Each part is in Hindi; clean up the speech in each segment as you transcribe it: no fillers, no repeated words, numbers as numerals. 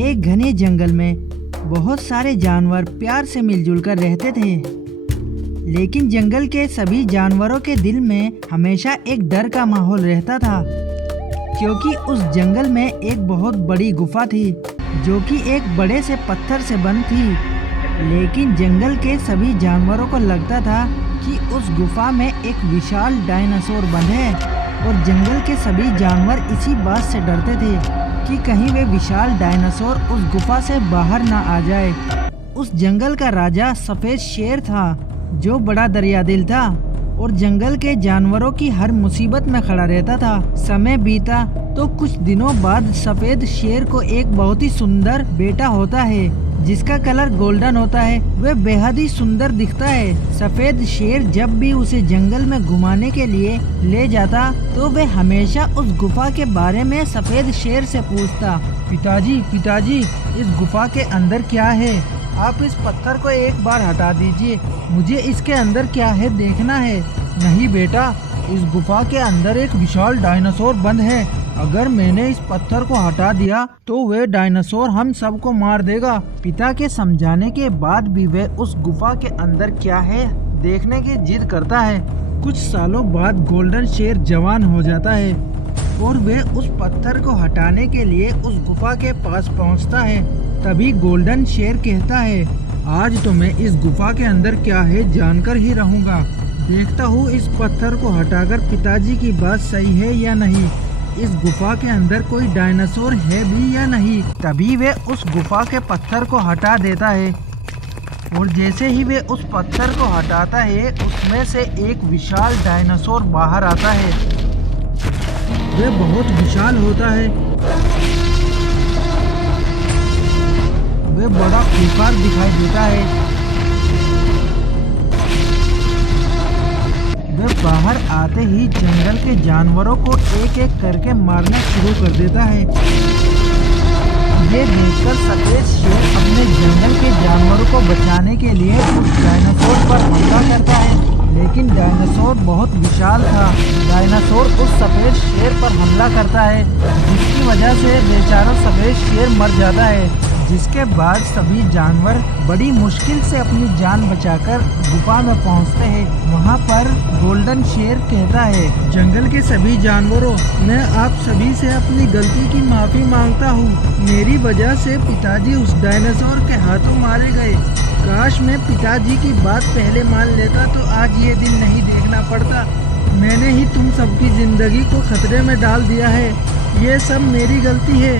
एक घने जंगल में बहुत सारे जानवर प्यार से मिलजुल कर रहते थे। लेकिन जंगल के सभी जानवरों के दिल में हमेशा एक डर का माहौल रहता था, क्योंकि उस जंगल में एक बहुत बड़ी गुफा थी जो कि एक बड़े से पत्थर से बनी थी। लेकिन जंगल के सभी जानवरों को लगता था कि उस गुफा में एक विशाल डायनासोर बंद है, और जंगल के सभी जानवर इसी बात से डरते थे कि कहीं वे विशाल डायनासोर उस गुफा से बाहर ना आ जाए। उस जंगल का राजा सफेद शेर था, जो बड़ा दरियादिल था और जंगल के जानवरों की हर मुसीबत में खड़ा रहता था। समय बीता तो कुछ दिनों बाद सफेद शेर को एक बहुत ही सुंदर बेटा होता है, जिसका कलर गोल्डन होता है। वह बेहद ही सुंदर दिखता है। सफेद शेर जब भी उसे जंगल में घुमाने के लिए ले जाता तो वह हमेशा उस गुफा के बारे में सफेद शेर से पूछता। पिताजी, इस गुफा के अंदर क्या है? आप इस पत्थर को एक बार हटा दीजिए, मुझे इसके अंदर क्या है देखना है। नहीं बेटा, इस गुफा के अंदर एक विशाल डायनासोर बंद है। अगर मैंने इस पत्थर को हटा दिया तो वह डायनासोर हम सबको मार देगा। पिता के समझाने के बाद भी वह उस गुफा के अंदर क्या है देखने की जिद करता है। कुछ सालों बाद गोल्डन शेर जवान हो जाता है और वह उस पत्थर को हटाने के लिए उस गुफा के पास पहुंचता है। तभी गोल्डन शेर कहता है, आज तो मैं इस गुफा के अंदर क्या है जानकर ही रहूंगा। देखता हूँ इस पत्थर को हटाकर पिताजी की बात सही है या नहीं, इस गुफा के अंदर कोई डायनासोर है भी या नहीं। तभी वे उस गुफा के पत्थर को हटा देता है, और जैसे ही वे उस पत्थर को हटाता है उसमें से एक विशाल डायनासोर बाहर आता है। वह बहुत विशाल होता है, वह बड़ा खूंखार दिखाई देता है। वह बाहर आते ही जंगल के जानवरों को एक एक करके मारना शुरू कर देता है। ये देखकर सफेद शेर अपने जंगल के जानवरों को बचाने के लिए उस डायनासोर पर हमला करता है, लेकिन डायनासोर बहुत विशाल था। डायनासोर उस सफेद शेर पर हमला करता है, जिसकी वजह से बेचारा सफेद शेर मर जाता है। जिसके बाद सभी जानवर बड़ी मुश्किल से अपनी जान बचाकर गुफा में पहुंचते हैं। वहां पर गोल्डन शेर कहता है, जंगल के सभी जानवरों, मैं आप सभी से अपनी गलती की माफी मांगता हूं। मेरी वजह से पिताजी उस डायनासोर के हाथों मारे गए। काश मैं पिताजी की बात पहले मान लेता तो आज ये दिन नहीं देखना पड़ता। मैंने ही तुम सबकी जिंदगी को खतरे में डाल दिया है, ये सब मेरी गलती है।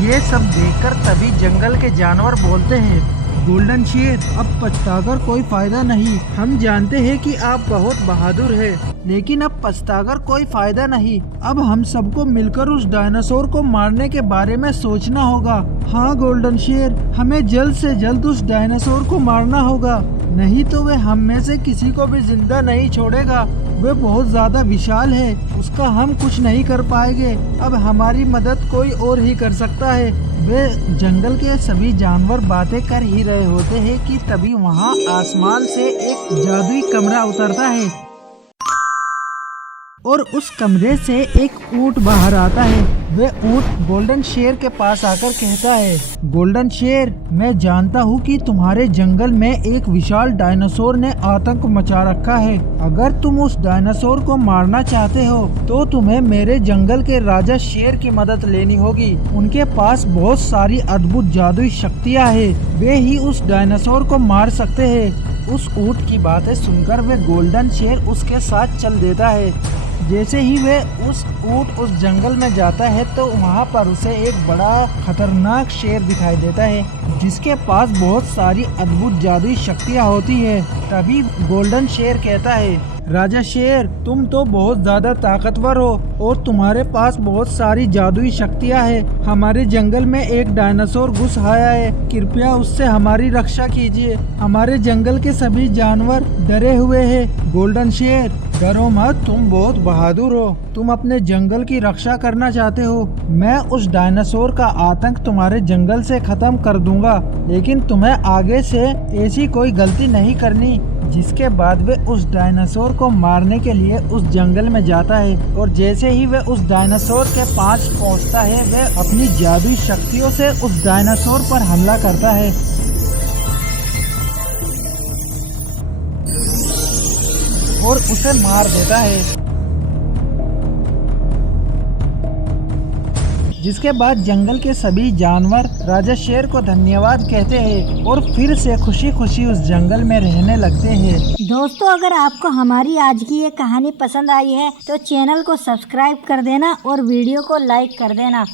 ये सब देखकर तभी जंगल के जानवर बोलते हैं, गोल्डन शेर, अब पछताकर कोई फायदा नहीं। हम जानते हैं कि आप बहुत बहादुर हैं, लेकिन अब पछताकर कोई फायदा नहीं। अब हम सबको मिलकर उस डायनासोर को मारने के बारे में सोचना होगा। हाँ गोल्डन शेर, हमें जल्द से जल्द उस डायनासोर को मारना होगा, नहीं तो वह हम में से किसी को भी जिंदा नहीं छोड़ेगा। वह बहुत ज्यादा विशाल है, उसका हम कुछ नहीं कर पाएंगे। अब हमारी मदद कोई और ही कर सकता है। वे जंगल के सभी जानवर बातें कर ही रहे होते हैं कि तभी वहाँ आसमान से एक जादुई कमरा उतरता है, और उस कमरे से एक ऊंट बाहर आता है। वह ऊंट गोल्डन शेर के पास आकर कहता है, गोल्डन शेर, मैं जानता हूँ कि तुम्हारे जंगल में एक विशाल डायनासोर ने आतंक मचा रखा है। अगर तुम उस डायनासोर को मारना चाहते हो तो तुम्हें मेरे जंगल के राजा शेर की मदद लेनी होगी। उनके पास बहुत सारी अद्भुत जादुई शक्तियाँ हैं, वे ही उस डायनासोर को मार सकते हैं। उस ऊंट की बातें सुनकर वे गोल्डन शेर उसके साथ चल देता है। जैसे ही वे उस ऊंट उस जंगल में जाता है तो वहाँ पर उसे एक बड़ा खतरनाक शेर दिखाई देता है, जिसके पास बहुत सारी अद्भुत जादुई शक्तियाँ होती है। तभी गोल्डन शेर कहता है, राजा शेर, तुम तो बहुत ज्यादा ताकतवर हो और तुम्हारे पास बहुत सारी जादुई शक्तियाँ हैं। हमारे जंगल में एक डायनासोर घुस आया है, कृपया उससे हमारी रक्षा कीजिए। हमारे जंगल के सभी जानवर डरे हुए हैं। गोल्डन शेर, डरो मत, तुम बहुत बहादुर हो। तुम अपने जंगल की रक्षा करना चाहते हो। मैं उस डायनासोर का आतंक तुम्हारे जंगल से खत्म कर दूंगा, लेकिन तुम्हें आगे से ऐसी कोई गलती नहीं करनी। जिसके बाद वे उस डायनासोर को मारने के लिए उस जंगल में जाता है, और जैसे ही वे उस डायनासोर के पास पहुंचता है, वे अपनी जादुई शक्तियों से उस डायनासोर पर हमला करता है और उसे मार देता है। जिसके बाद जंगल के सभी जानवर राजा शेर को धन्यवाद कहते हैं और फिर से खुशी खुशी उस जंगल में रहने लगते हैं। दोस्तों, अगर आपको हमारी आज की ये कहानी पसंद आई है तो चैनल को सब्सक्राइब कर देना और वीडियो को लाइक कर देना।